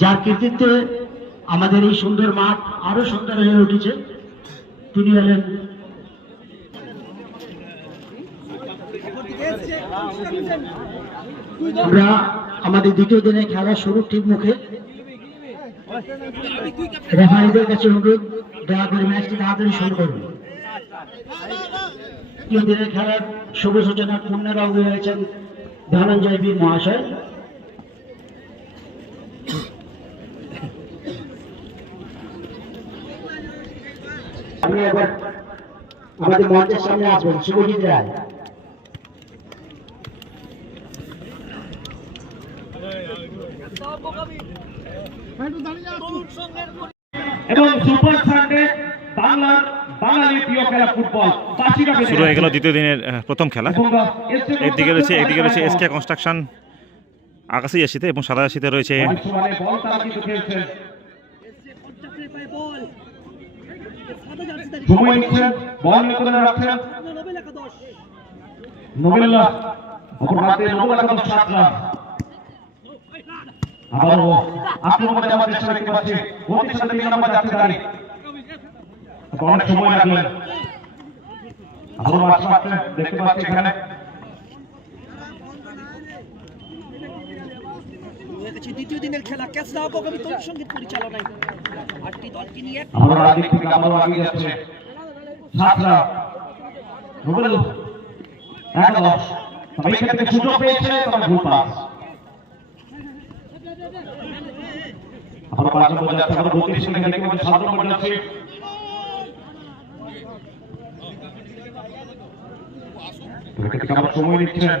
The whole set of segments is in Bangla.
যার কৃতিত্বে আমাদের এই সুন্দর মাঠ আরও সুন্দর হয়ে উঠেছে। তিনি হলেন আমরা আমাদের দ্বিতীয় দিনে খেলা শুরুর ঠিক মুখে। রেফারিদের কাছে অনুরোধ, দয়া করে ম্যাচটি তাড়াতাড়ি শুরু করুন। দিনের খেলার শুভ সূচনা পূর্ণরাও রয়েছেন ধনঞ্জয় বীর মহাশয়। আমি একবার আমাদের মঞ্চের সামনে আসবেন শুভজিৎ রায়। এবং সুপার সানডে বাংলার বাঙালি প্রিয় খেলা ফুটবল বাসিরা বেঁধে শুরু হয়ে গেল দ্বিতীয় দিনের প্রথম খেলা। একদিকে রয়েছে একদিকে রয়েছে এসকে কনস্ট্রাকশন আকাশি আশিতে এবং সাদা আশিতে রয়েছে বল সমানে বল তারা কিন্তু খেলছেন সময় নিচ্ছেন বল নিয়ন্ত্রণে রাখছেন নোবেল্লা অপর হাতে নোবেল একাদশ সাতরা আবারও আক্রমণে যাওয়ার চেষ্টা দেখতে পাচ্ছি? গতির সাথে তিন নম্বর যাচ্ছে দাঁড়ি অনেক সময় লাগলেন আবারও মাছ মারছেন দেখতে পাচ্ছি এখানে। হয়ে গেছে দ্বিতীয় দিনের খেলা। ক্যাচ দাও কবি সংগীত পরিচালনায়। আটটি দলকে নিয়ে আমরা রাজদিক থেকে আবারও এগিয়ে যাচ্ছে। সাতরা নোবেল একাদশ। তবে এই ক্ষেত্রে সুযোগ পেয়েছে, তবে ভুল পাস। আবার পাঁচ নম্বর যাচ্ছে আবার গতির সঙ্গে দেখতে পাচ্ছি সাত নম্বর যাচ্ছে। সময় নিচ্ছেন।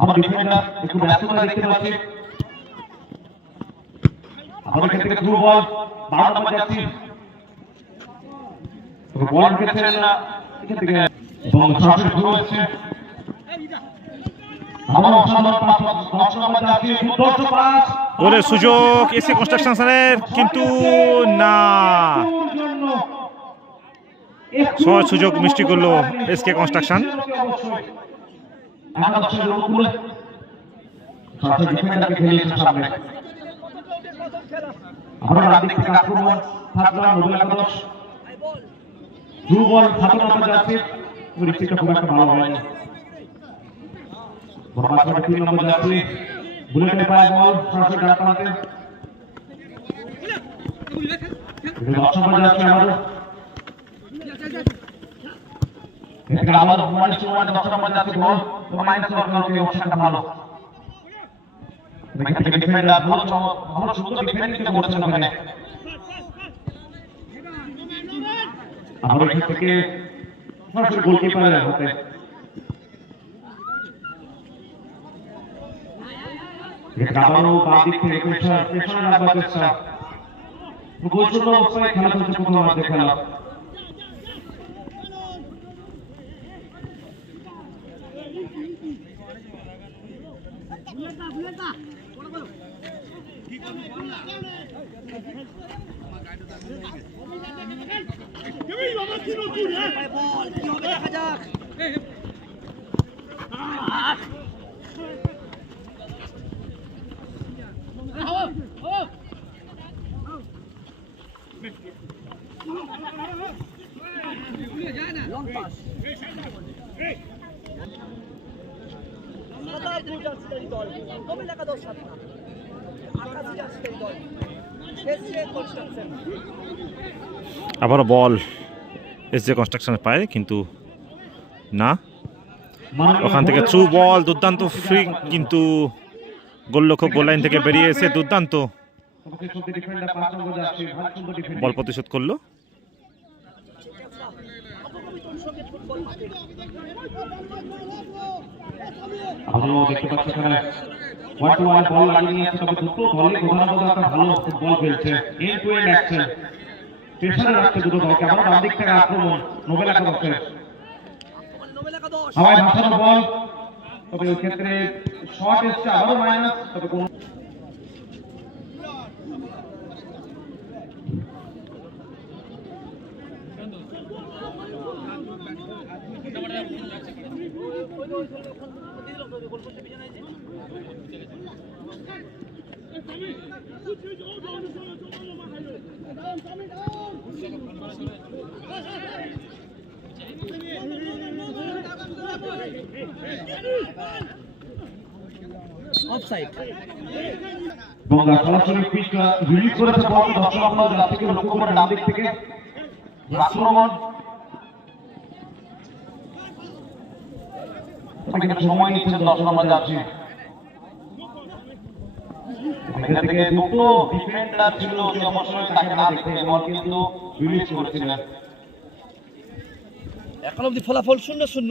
আমার ডিফেন্ডার একটু ব্যস্ততা দেখতে পাচ্ছি। আমার এখান থেকে থ্রু বল বারো নম্বর যাচ্ছি বল রেখেছেন না এখান থেকে এবং সরাসরি থ্রু হয়েছে। আমার অসাধারণ পাস দশ নম্বর যাচ্ছি দুর্ধর্ষ পাস। গোলের সুযোগ এসকে কনস্ট্রাকশনের কিন্তু না। সহজ সুযোগ মিষ্টি করল SK Construction। একাদশের অনুকূলে সাথে ডিফেন্ডারকে খেলিয়েছে সামনে। আমরা রাত থেকে আক্রমণ সাতরা নোবেল একাদশ থ্রু বল সাত নম্বর যাচ্ছে রিসিভটা খুব একটা ভালো হয়নি। বরবাদ তিন নম্বর যাচ্ছে বুলেটে পায় বল সরাসরি ডাক দশ নম্বর যাচ্ছে আমাদের। ওয়ান দশ নম্বর যাচ্ছে বল মাইনাস ওয়ান কাউকে অবস্থানটা ভালো। থেকে ডিফেন্ডার ভালো ভালো সুন্দর ডিফেন্ডিং করেছেন ওখানে। আবার এখান থেকে গোলকিপারের হাতে। আবারও বাঁ দিক থেকে প্রেশার প্রেশার রাখবার চেষ্টা। গোলশূন্য অবস্থায় খেলা চলছে প্রথম খেলা পায় বল কি হবে দেখা যাক লং পাস সাদা ব্লু জার্সিধারী দল। নোবেল একাদশ সাতটা আকাশি জার্সিধারী দল। আবারও বল এসকে কনস্ট্রাকশনের পায়, কিন্তু না। ওখান থেকে চু বল দুর্দান্ত ফ্রি কিন্তু গোলরক্ষক গোল লাইন থেকে বেরিয়ে এসে দুর্দান্ত বল প্রতিশোধ করল। আমরা দেখতে পাচ্ছি ওয়ান টু ওয়ান বল লাগিয়ে নিয়েছে তবে দুটো দলই প্রধানত একটা ভালো ফুটবল খেলছে এন্ড টু এন্ড অ্যাকশন প্রেসারে রাখছে দুটো দলকে আবার ডান দিক থেকে আক্রমণ নোবেল একাদশের হাওয়ায় ভাসানো বল তবে ওই ক্ষেত্রে শট এসছে আবারও মাইনাস তবে কোন অফসাইড এবং সরাসরি পিচ রিলিজ করেছে বল থেকে লক্ষ্য করে ডান দিক সময় নিচ্ছেন দর্শক আমরা যাচ্ছি। এখান থেকে দুটো ডিফেন্ডার ছিল যে অবশ্যই তাকে না দেখে বল কিন্তু রিলিজ করেছিলেন এখন অব্দি ফলাফল শূন্য শূন্য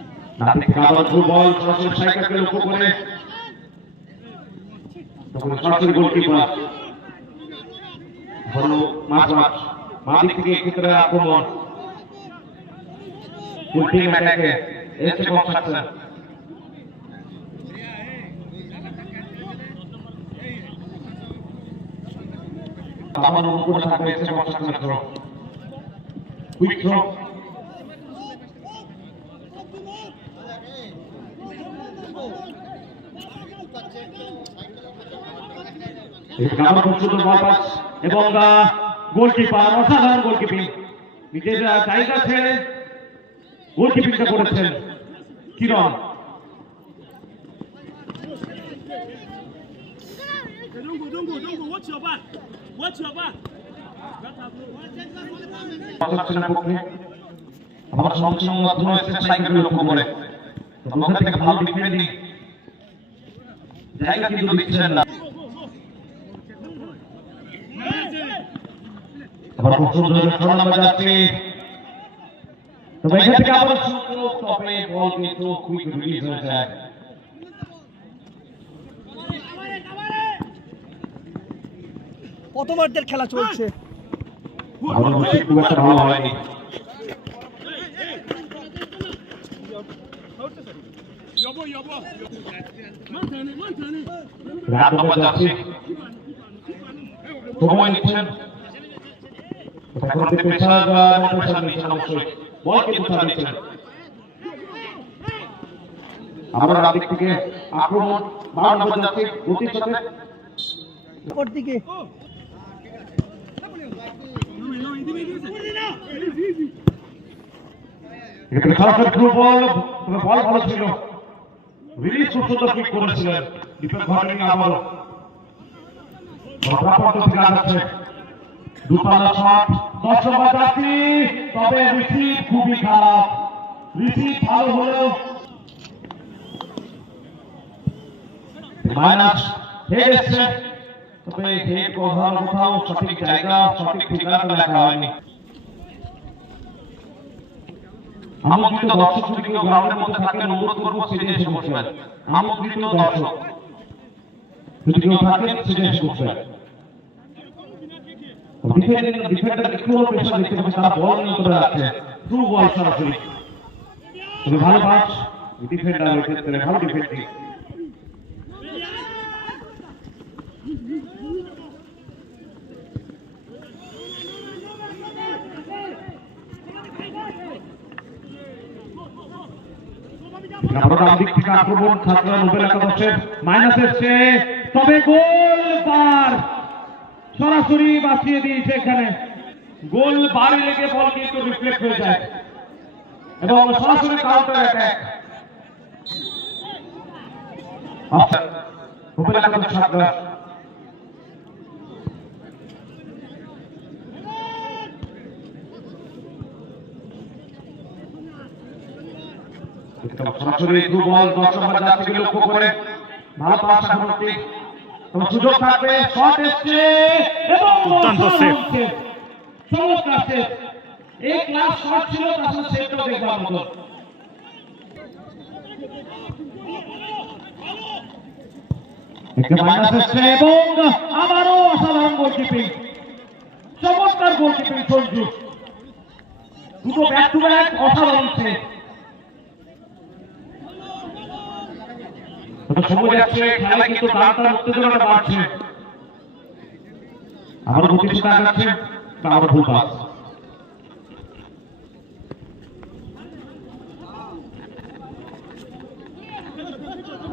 আবার থ্রু বল সরাসরি স্ট্রাইকারকে লক্ষ্য করে। তখন সরাসরি গোলকিপার হলো মাঝ মাঠ বাঁ দিক থেকে এক্ষেত্রে আক্রমণ। ফুল টিম অ্যাটাকে এসছে কনস্ট্রাকশন আমার অনুকূলে থাকবে এসছে construction throw quick throw pass এবং গোলকিপার, অসাধারণ গোলকিপিং। নিজের জায়গা ছেড়ে গোলকিপিংটা করেছেন কিরণ। আমার সঙ্গে মাধ্যমে সাইকেল লক্ষ্য করে। থেকে ভালো ডিফেন্ডিং জায়গা কিন্তু দিচ্ছেন না। আবার খুব সুন্দর ছড়া নামা যাচ্ছে। তবে এখান থেকে আবার সুন্দর টপে বল কিন্তু কুইক রিলিজ হয়ে যায়। প্রথমার্ধের খেলা চলছে। ভালো হয়নি। নম্বর সময় নিচ্ছেন। এখন আপনি প্রেসার বা প্রেসার নিচ্ছেন অবশ্যই। বল কিন্তু ছাড় দিচ্ছেন আমরা দিক থেকে আক্রমণ বারো নম্বর যাচ্ছে গতির সাথে ওর দিকে এখানে থ্রু বল বল ভালো ছিল। রিলিজ খুব সুন্দর কিক করেছিলেন। ডিফেন্স ঘটনি আবারও। শট নম্বর তবে রিসিভ খুবই খারাপ। রিসিভ ভালো হলেও মাইনাস সঠিক জায়গা, সঠিক ঠিকানাটা লেখা হয়নি। আমন্ত্রিত দর্শক গ্রাউন্ডের মধ্যে থাকেন, অনুরোধ করব স্টেজে এসে বসবেন। আমন্ত্রিত দর্শক যদি কেউ থাকেন সেটা এসে করবেন ডিফেন্ডিং ডিফেন্ডার বল সরাসরি। তবে গোল বার সরাসরি বাঁচিয়ে দিয়েছে এখানে। গোল বারে লেগে বল কিন্তু রিফ্লেক্ট হয়ে যায়। এবং সরাসরি সরাসরি থ্রু বল দশ যাত্রীকে লক্ষ্য করে? পাস আক্রমণটি এবং সুযোগ থাকবে শট এসছে এবং দুর্দান্ত save। চমৎকার সেভ এই ক্লাস শট ছিল তার সাথে সেভটাও দেখবার মতো একটা মাইনাস এসছে এবং আবারও অসাধারণ গোলকিপিং চমৎকার গোলকিপিং সঞ্জু। দুটো ব্যাক টু ব্যাক অসাধারণ সেভ সময় যাচ্ছে খেলা কিন্তু উত্তেজনাটা বাড়ছে। আবার আবার ভুল পাস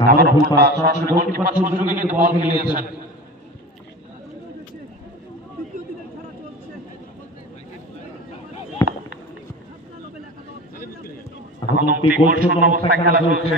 আবার ভুল পাস সরাসরি গোলকিপার সঞ্জুকে কিন্তু বল মিলিয়েছেন এখন গোল শূন্য অবস্থায় খেলা চলছে।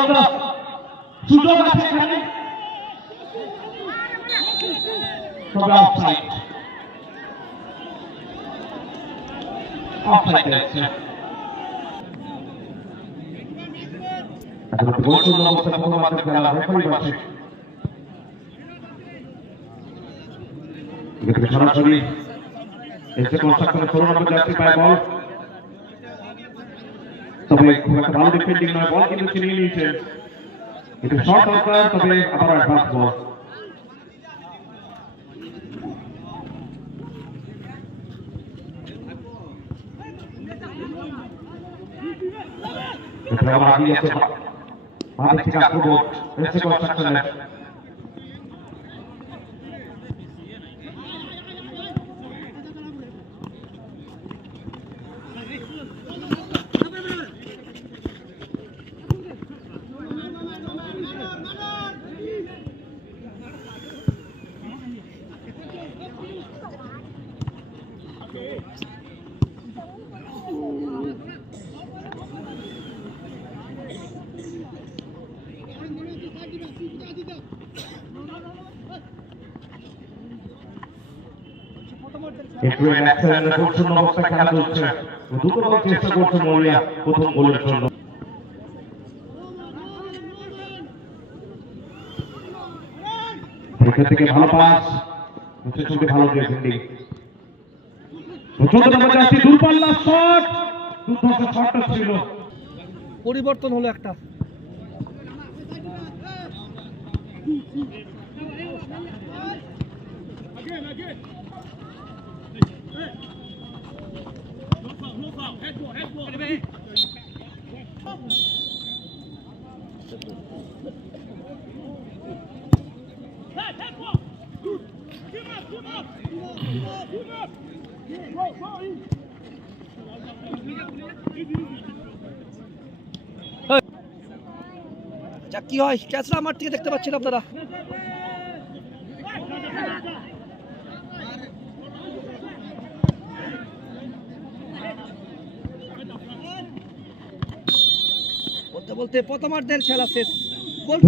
এবং সুযোগ আছে এখানে। তবে অফসাইড অফসাইড আছে। এখন গোলশূন্য অবস্থায় প্রথম মাঠে খেলা রেফারি পাশে সরাসরি এসে কনস্ট্রাকশনের ষোলো নম্বর যাত্রী পায় বল। তবে খুব একটা ভালো ডিফেন্ডিং নয় বল কিন্তু ছিনিয়ে নিয়েছেন এটা শর্ট দরকার তবে আবার অ্যাডভান্স বল আবার থেকে আক্রমণ এসে কনস্ট্রাকশনের একটু অ্যাকশন গোলশূন্য অবস্থায় খেলা চলছে। দুটো দল চেষ্টা করছে মরিয়া প্রথম গোলের জন্য। এখান থেকে ভালো পাস হচ্ছে সঙ্গে ভালো ডিফেন্ডিং চোদ্দ নম্বর যাচ্ছি দূরপাল্লা শট। দুর্ধর্ষ শটটা ছিল। পরিবর্তন হলো একটা। যা কি হয় ক্যাচটা আমার থেকে দেখতে পাচ্ছেন আপনারা বলতে বলতে প্রথমার্ধের খেলা শেষ। গোল